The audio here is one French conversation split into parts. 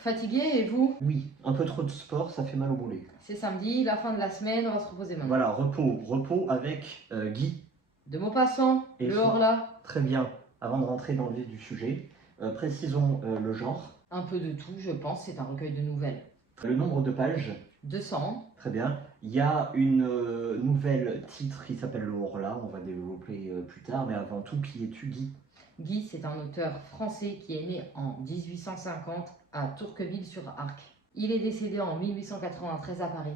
Fatigué et vous? Oui, un peu trop de sport, ça fait mal au mollet. C'est samedi, la fin de la semaine, on va se reposer maintenant. Voilà, repos avec Guy. De Maupassant, Et le faut- Horla. Très bien, avant de rentrer dans le vif du sujet, précisons le genre, Un peu de tout, je pense, c'est un recueil de nouvelles. le nombre de pages, 200. très bien. Il y a une nouvelle titre qui s'appelle Le Horla, on va développer plus tard, mais avant tout, qui es-tu, Guy? Guy, c'est un auteur français qui est né en 1850 à Tourqueville-sur-Arc. Il est décédé en 1893 à Paris.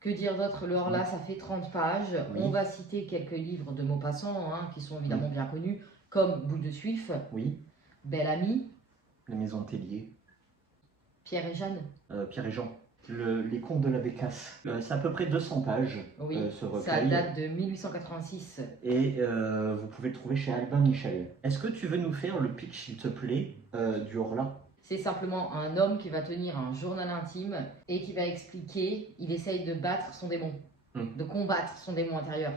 Que dire d'autre? Le Horla, ça fait 30 pages. Oui. On va citer quelques livres de Maupassant, qui sont évidemment bien connus, comme Boule de Suif, Oui, Belle Amie, La Maison de Tellier, Pierre et Jeanne. Pierre et Jean. Les Contes de la Bécasse. C'est à peu près 200 pages, Oui, ce ça recueil. date de 1886. Et vous pouvez le trouver chez Albin Michel. Est-ce que tu veux nous faire le pitch, s'il te plaît, du Horla? C'est simplement un homme qui va tenir un journal intime et qui va expliquer, il essaye de battre son démon, de combattre son démon intérieur.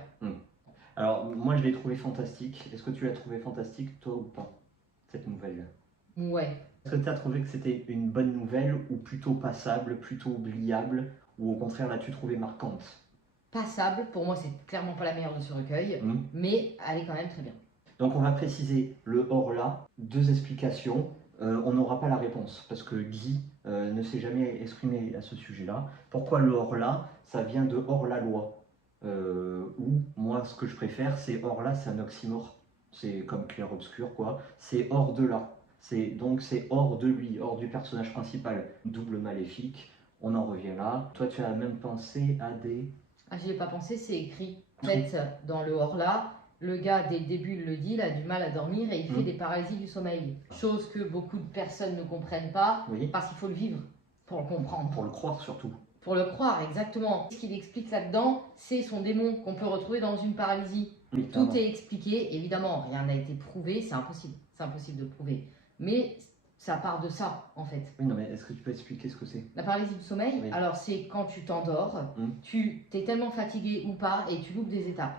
Alors, moi, je l'ai trouvé fantastique. Est-ce que tu l'as trouvé fantastique, toi, ou pas, cette nouvelle? Ouais. Est-ce que tu as trouvé que c'était une bonne nouvelle, ou plutôt passable, plutôt oubliable, ou au contraire, l'as-tu trouvée marquante? Passable, pour moi c'est clairement pas la meilleure de ce recueil, mais elle est quand même très bien. Donc on va préciser le Horla, 2 explications. On n'aura pas la réponse, parce que Guy ne s'est jamais exprimé à ce sujet-là. Pourquoi le Horla? Ça vient de hors-la-loi. Ou, moi, ce que je préfère, c'est Horla, c'est un oxymore. C'est comme clair-obscur, quoi. C'est hors de là. Donc c'est hors de lui, hors du personnage principal. Double maléfique, on en revient là. Toi, tu as même pensé à des... Ah, j'y ai pas pensé, c'est écrit. En fait, dans le Horla, le gars, dès le début, il le dit, il a du mal à dormir et il fait des paralysies du sommeil. Chose que beaucoup de personnes ne comprennent pas, parce qu'il faut le vivre pour le comprendre. Pour le croire surtout. Pour le croire, exactement. Ce qu'il explique là-dedans, c'est son démon qu'on peut retrouver dans une paralysie. Oui, tout est expliqué, évidemment, rien n'a été prouvé, c'est impossible de prouver. Mais ça part de ça, en fait. Oui, non, mais est-ce que tu peux expliquer ce que c'est? La paralysie du sommeil, alors c'est quand tu t'endors, tu es tellement fatigué ou pas et tu loupes des étapes.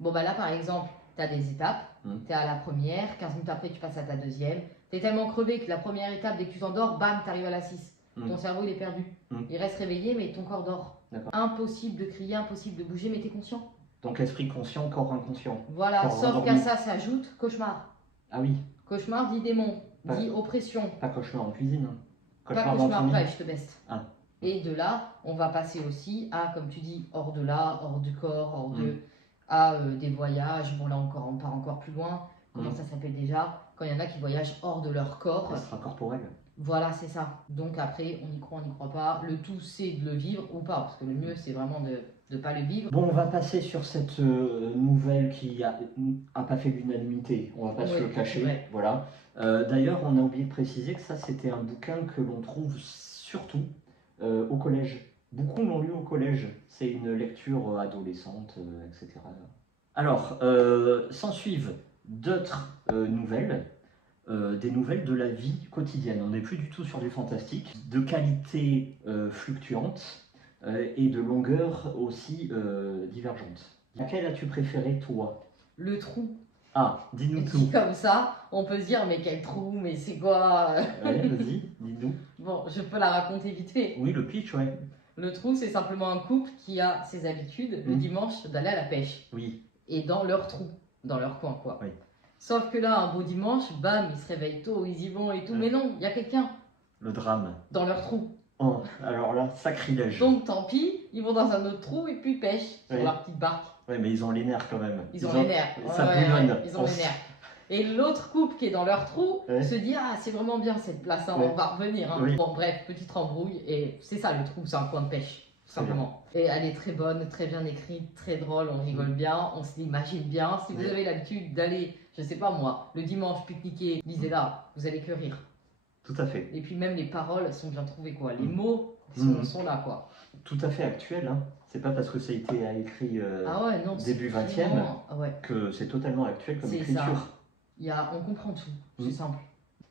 Bon, bah là, par exemple, tu as des étapes, tu es à la première, 15 minutes après, tu passes à ta deuxième. Tu es tellement crevé que la première étape, dès que tu t'endors, bam, tu arrives à la 6. Ton cerveau, il est perdu. Il reste réveillé, mais ton corps dort. Impossible de crier, impossible de bouger, mais tu es conscient. Donc esprit conscient, corps inconscient. Voilà, corps sauf qu'à ça s'ajoute cauchemar. Ah oui. Cauchemar dit démon, dit oppression. Pas cauchemar en cuisine. Pas cauchemar, ouais, je te beste. Ah. Et de là, on va passer aussi à, comme tu dis, hors de là, hors du corps, à des voyages. Bon, là encore, on part encore plus loin. Comment ça s'appelle déjà? Quand il y en a qui voyagent hors de leur corps. Extracorporel. Voilà, c'est ça. Donc après, on y croit, on n'y croit pas. Le tout, c'est de le vivre ou pas, parce que le mieux, c'est vraiment de ne pas le vivre. Bon, on va passer sur cette nouvelle qui a pas fait l'unanimité, on va pas se le cacher. Voilà. D'ailleurs, on a oublié de préciser que ça, c'était un bouquin que l'on trouve surtout au collège. Beaucoup l'ont lu au collège. C'est une lecture adolescente, etc. Alors, s'en suivent d'autres nouvelles. Des nouvelles de la vie quotidienne. On n'est plus du tout sur du fantastique, de qualité fluctuante et de longueur aussi divergente. Laquelle as-tu préféré, toi? Le trou. Ah, dis-nous tout. Comme ça, on peut se dire, mais quel trou, mais c'est quoi? Ouais, vas-y, dis-nous. Bon, je peux la raconter vite fait. Oui, le pitch, ouais. Le trou, c'est simplement un couple qui a ses habitudes le dimanche d'aller à la pêche. Oui. Et dans leur trou, dans leur coin, quoi. Oui. Sauf que là, un beau dimanche, bam, ils se réveillent tôt, ils y vont et tout. Mais non, il y a quelqu'un. Le drame. Dans leur trou. Oh, alors là, sacrilège. Donc tant pis, ils vont dans un autre trou et puis ils pêchent sur leur petite barque. Oui, mais ils ont les nerfs quand même. Ils ont les nerfs. Ça bouillonne. Ils ont les nerfs. Et l'autre couple qui est dans leur trou se dit, ah, c'est vraiment bien cette place, on va revenir. Bon, bref, petite embrouille. Et c'est ça le trou, c'est un coin de pêche. Simplement. Et elle est très bonne, très bien écrite, très drôle, on rigole bien, on se l'imagine bien. Si vous avez l'habitude d'aller, je sais pas moi, le dimanche pique-niquer, lisez-la, vous allez que rire. Tout à fait. Et puis même les paroles sont bien trouvées, quoi. Les mots sont là, quoi. Tout à fait actuel, hein. C'est pas parce que ça a été écrit début 20e que c'est totalement actuel comme écriture. On comprend tout, c'est simple.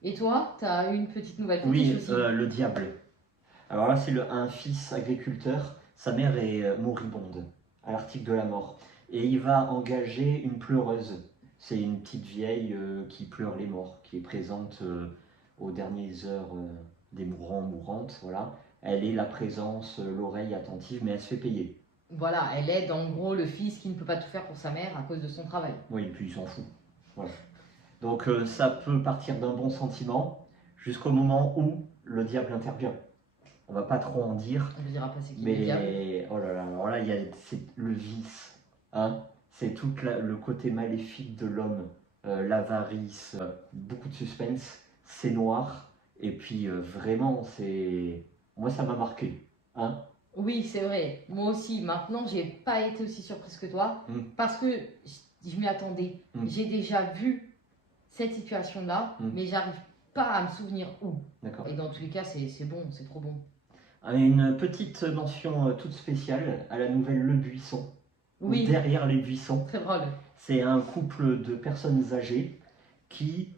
Et toi, tu as une petite nouvelle fétiche aussi? Le diable. Alors là, c'est un fils agriculteur, sa mère est moribonde, à l'article de la mort. Et il va engager une pleureuse. C'est une petite vieille qui pleure les morts, qui est présente aux dernières heures des mourants, mourantes, voilà. Elle est la présence, l'oreille attentive, mais elle se fait payer. Voilà, elle aide en gros le fils qui ne peut pas tout faire pour sa mère à cause de son travail. Oui, et puis il s'en fout. Voilà. Donc ça peut partir d'un bon sentiment jusqu'au moment où le diable intervient. On va pas trop en dire. On ne dira pas c'est qui mais le diable. Oh là là, alors là, c'est le vice. Hein, c'est tout le côté maléfique de l'homme. L'avarice, beaucoup de suspense. C'est noir. Et puis vraiment, moi ça m'a marqué. Hein. Oui, c'est vrai. Moi aussi. Maintenant, j'ai pas été aussi surprise que toi parce que je m'y attendais. J'ai déjà vu cette situation-là, mais j'arrive pas à me souvenir où. D'accord. Et dans tous les cas, c'est bon, c'est trop bon. Une petite mention toute spéciale à la nouvelle Le Buisson. Oui. Derrière les buissons. Très drôle. C'est un couple de personnes âgées qui,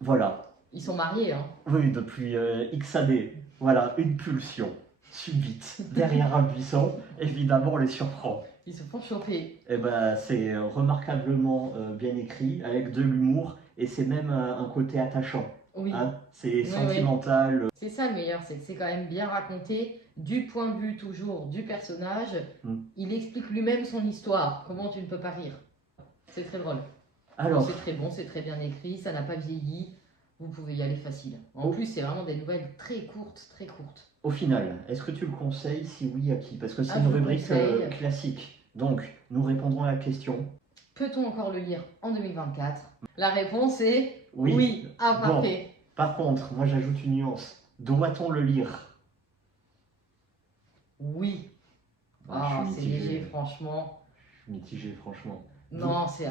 voilà. Ils sont mariés, hein. Oui, depuis X années. Voilà, une pulsion subite derrière un buisson. Évidemment, on les surprend. Ils se font choper. Et ben, c'est remarquablement bien écrit, avec de l'humour, et c'est même un côté attachant. Oui. Hein, c'est sentimental. Oui. C'est ça le meilleur, c'est que c'est quand même bien raconté, du point de vue toujours du personnage. Il explique lui-même son histoire. Comment tu ne peux pas rire? C'est très drôle. Alors, c'est très bon, c'est très bien écrit, ça n'a pas vieilli. Vous pouvez y aller facile. En plus, c'est vraiment des nouvelles très courtes, très courtes. Au final, est-ce que tu le conseilles? Si oui, à qui? Parce que c'est une rubrique classique. Donc, nous répondrons à la question. Peut-on encore le lire en 2024? La réponse est oui. Ah, parfait. Bon, par contre, moi j'ajoute une nuance. Doit-on le lire? Oui. Ah, c'est léger, franchement. Je suis mitigé, franchement. Non, c'est...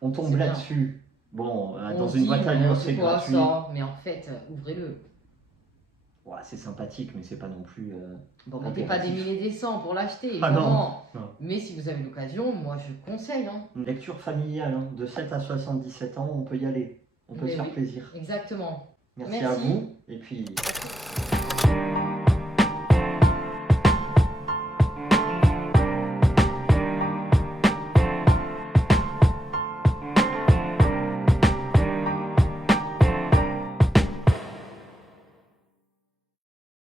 on tombe là-dessus. Bon, dans une boîte à lire, c'est gratuit. Ça, mais en fait, ouvrez-le. Ouais, c'est sympathique, mais c'est pas non plus... Bon, mettez pas des milliers des cents pour l'acheter, évidemment. Non. Mais si vous avez l'occasion, moi je conseille. Hein. Une lecture familiale, hein. De 7 à 77 ans, on peut y aller. On peut se faire plaisir. Exactement. Merci à vous. Et puis...